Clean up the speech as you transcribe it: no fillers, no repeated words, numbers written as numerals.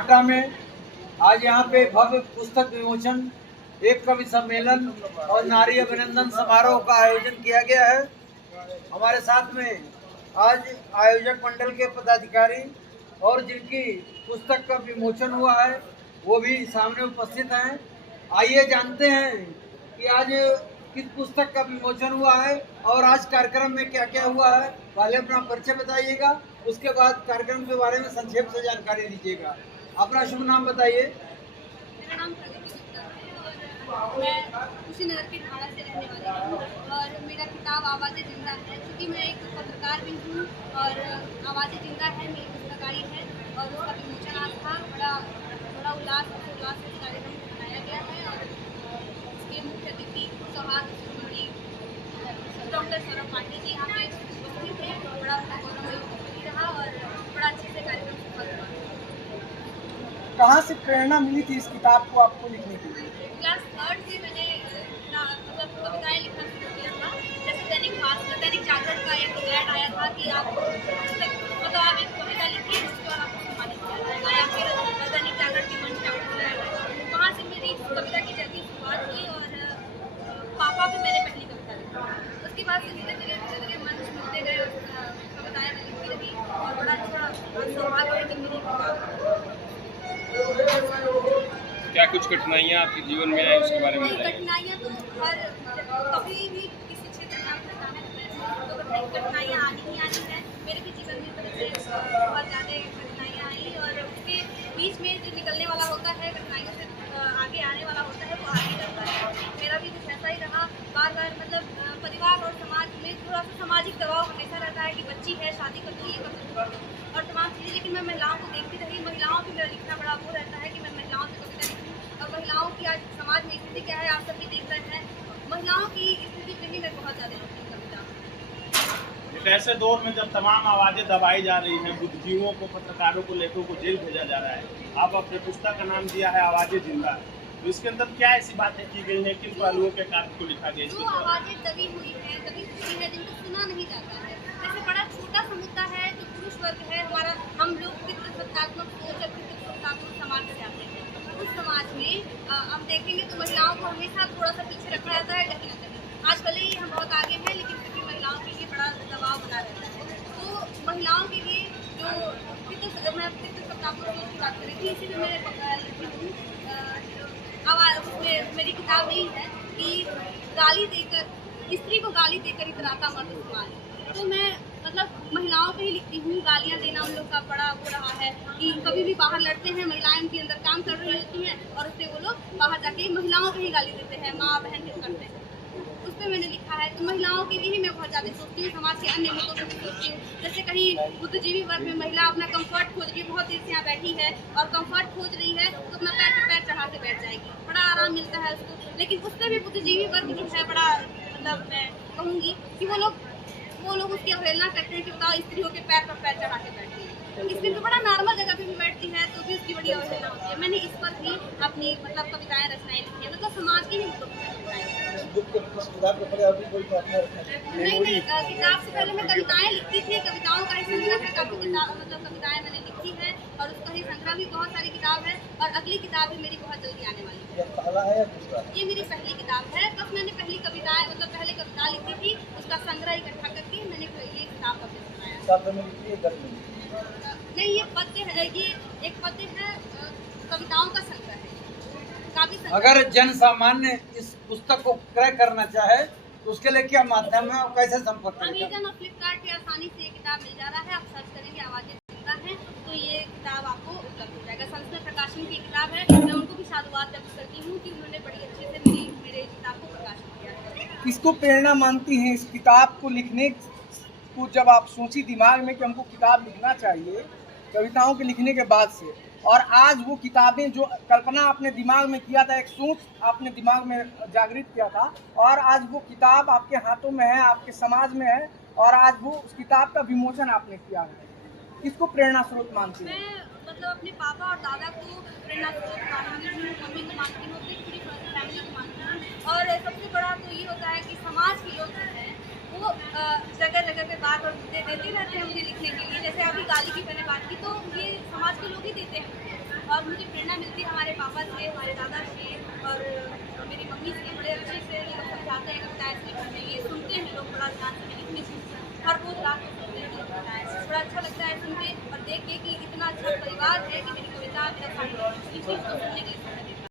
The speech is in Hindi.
आगरा में आज यहाँ पे भव्य पुस्तक विमोचन, एक कवि सम्मेलन और नारी अभिनंदन समारोह का आयोजन किया गया है। हमारे साथ में आज आयोजक मंडल के पदाधिकारी और जिनकी पुस्तक का विमोचन हुआ है वो भी सामने उपस्थित हैं। आइए जानते हैं कि आज किस पुस्तक का विमोचन हुआ है और आज कार्यक्रम में क्या क्या हुआ है। पहले अपना परिचय बताइएगा, उसके बाद कार्यक्रम के बारे में संक्षेप से जानकारी दीजिएगा। अपना शुभ नाम बताइए। मेरा नाम प्रगति गुप्ता है और मैं कुशीनगर के ढाणा से रहने वाली हूँ और मेरा किताब आवाज़ें जिंदा है, क्योंकि मैं एक पत्रकार भी हूँ और आवाज़ें जिंदा है मेरी पुस्तक आई है और उसका विमोचन आज था। बड़ा उल्लास से कार्यक्रम मनाया गया है और इसके मुख्य अतिथि सौहार्द शिरोमणि डॉक्टर सौरभ पांडे जी यहाँ पे उपस्थित थे। बड़ा गौरवमयी रहा और बड़ा अच्छे से कार्यक्रम सफल हुआ। कहाँ से प्रेरणा मिली थी इस किताब को आपको लिखने के लिए? क्लास 3 से मैंने मतलब कविताएं लिखना शुरू किया था। जैसे दैनिक जागरण का एक ऐड आया था कि आप मतलब आप एक कविता लिखिए जिसके बाद आपको सम्मानित किया जाएगा, या फिर दैनिक जागरण की मंच में आपको बुलाया जाएगा। वहाँ से मेरी कविता की जल्दी शुरुआत हुई और पापा पे मैंने पहली कविता लिखी। उसके बाद से धीरे धीरे मंच मिलते गए, कविताएं मैं लिखती रही और बड़ा अच्छा सौभाग्य है कि मेरी किताब। क्या कुछ कठिनाइयाँ आपके जीवन में आई उसके बारे में बताइए। कठिनाइयाँ तो हर कभी भी किसी क्षेत्र में आप जाना तो कठिनाइयाँ आनी ही आनी है। मेरे भी जीवन में तरह से बहुत ज़्यादा कठिनाइयाँ आई और उसके बीच में जो निकलने वाला होता है, कठिनाइयों से आगे आने वाला होता है, वो आगे जाता है। मेरा भी कुछ ऐसा ही रहा। बार मतलब परिवार और समाज में थोड़ा सा सामाजिक दबाव हमेशा रहता है कि बच्ची है, शादी कर दो, ये कर दो और तमाम चीज़ें। लेकिन मैं महिलाओं को देखती रही। महिलाओं की मेरा लिखना बड़ा वो रहता है कि मैं महिलाओं से कविता लिखूँ और महिलाओं की आज समाज में स्थिति क्या है आप सभी देख रहे हैं। महिलाओं की स्थिति पे ही मैं बहुत ज़्यादा लिखती हूँ कविता। एक ऐसे दौर में जब तमाम आवाज़ें दबाई जा रही हैं, बुद्धिजीवियों को, पत्रकारों को, लेखकों को जेल भेजा जा रहा है, आप अपने पुस्तक का नाम दिया है आवाज़ें जिंदा। तो इसके अंदर क्या ऐसी बातें की गई हैं, किन पहलुओं के काव्य को लिखा गया? जो आवाज़ें दबी हुई हैं, दबी हुई है, जिनको सुना नहीं जाता है। जैसे बड़ा छोटा सा मुद्दा है जो पुरुष वर्ग है हमारा, हम लोग पितृसत्तात्मक सोच और पितृसत्तात्मक समाज से आते हैं। उस समाज में हम देखेंगे तो महिलाओं को हमेशा थोड़ा सा पीछे रखा जाता है कहीं ना कहीं। आज भले ही हम बहुत आगे हैं लेकिन फिर भी महिलाओं के लिए बड़ा दबाव बना रहता है। तो महिलाओं के लिए जो मैं पितृसत्तात्मक सोच की बात करी थी, इसी में मैं लिखी हूँ। उसमें मेरी किताब यही है कि गाली देकर, स्त्री को गाली देकर इतराता मर्द समाज। तो मैं मतलब महिलाओं पे ही लिखती हूँ। गालियाँ देना उन लोग का बड़ा हो रहा है कि कभी भी बाहर लड़ते हैं, महिलाएं उनके अंदर काम कर रही होती हैं और उससे वो लोग बाहर जाके महिलाओं पे ही गाली देते हैं, माँ बहन के करते हैं। उस पर मैंने लिखा है। तो महिलाओं के लिए ही मैं बहुत ज़्यादा सोचती हूँ, समाज के अन्य मुद्दों पर भी सोचती हूँ। जैसे कहीं बुद्धिजीवी वर्ग में महिला अपना कंफर्ट खोज रही है, बहुत देर से यहाँ बैठी है और कंफर्ट खोज रही है तो अपना पैर पर पैर चढ़ा के बैठ जाएगी, बड़ा आराम मिलता है उसको। लेकिन उससे भी बुद्धिजीवी वर्ग जो है बड़ा मतलब मैं कहूँगी कि वो लोग उसकी अवहेलना करते हैं कि बताओ स्त्रियों के पैर पर पैर चढ़ा के बैठती है। स्त्री तो बड़ा नॉर्मल जगह पे भी बैठती है तो भी उसकी बड़ी अवहेलना होती है। मैंने इस पर भी अपनी मतलब कविताएं रचनाएं लिखी है, मतलब समाज के ही मुद्दों पर नहीं, किताब से पहले मैं कविताएं लिखती थी। कविताओं का ही संग्रह है, काफी मतलब कविताएं मैंने लिखी है और उसका ही संग्रह भी बहुत सारी किताब है और अगली किताब भी मेरी बहुत जल्दी आने वाली है। ये मेरी पहली किताब है। बस मैंने पहले कविता लिखी थी, उसका संग्रह इकट्ठा करके मैंने ये किताब पब्लिश कराया। नहीं, ये पद्य है, ये एक पद्य है, कविताओं का संग्रह है। अगर जन सामान्य इस पुस्तक को क्रय करना चाहे तो उसके लिए क्या माध्यम है और कैसे संपर्क करेगा? अमेजन और फ्लिपकार्ट पे आसानी से ये किताब मिल जा रहा है। आप सर्च करेंगे आवाज़ें जिंदा है तो ये किताब आपको उपलब्ध हो जाएगा। संस्कृत प्रकाशन की किताब है। मैं उनको भी साधुवाद व्यक्त करती हूँ कि उन्होंने बड़ी अच्छे से मेरे किताब को प्रकाशित किया है। किसको प्रेरणा मानती हैं इस किताब को लिखने को? जब आप सोची दिमाग में कि हमको किताब लिखना चाहिए कविताओं के लिखने के बाद से, और आज वो किताबें जो कल्पना आपने दिमाग में किया था, एक सोच आपने दिमाग में जागृत किया था और आज वो किताब आपके हाथों में है, आपके समाज में है और आज वो उस किताब का विमोचन आपने किया है, किसको प्रेरणा स्रोत मानती है? मैं मतलब अपने पापा और दादा को प्रेरणा स्रोत मानती हूँ, मम्मी को मानती हूँ, अपनी पूरी फैमिली को मानती हूँ। और सबसे बड़ा तो ये होता है कि समाज के लोग जो हैं वो जगह जगह पे बार बार देते रहते हैं मुझे लिखने के लिए। जैसे अभी गाली की मैंने बात की तो ये समाज के लोग ही देते हैं और पापा से, हमारे दादा से और मेरी मम्मी से बड़े अच्छे से ये लोग समझाते हैं कविता ऐसे लिखनी चाहिए। सुनते हैं लोग बड़ा ध्यान से, मैं लिखती हूँ हर रोज रात को सुनते हैं कविताएं, बड़ा अच्छा लगता है सुन के और देख के कि इतना अच्छा परिवार है कि मेरी कविता मेरा साहित्य सुनने के लिए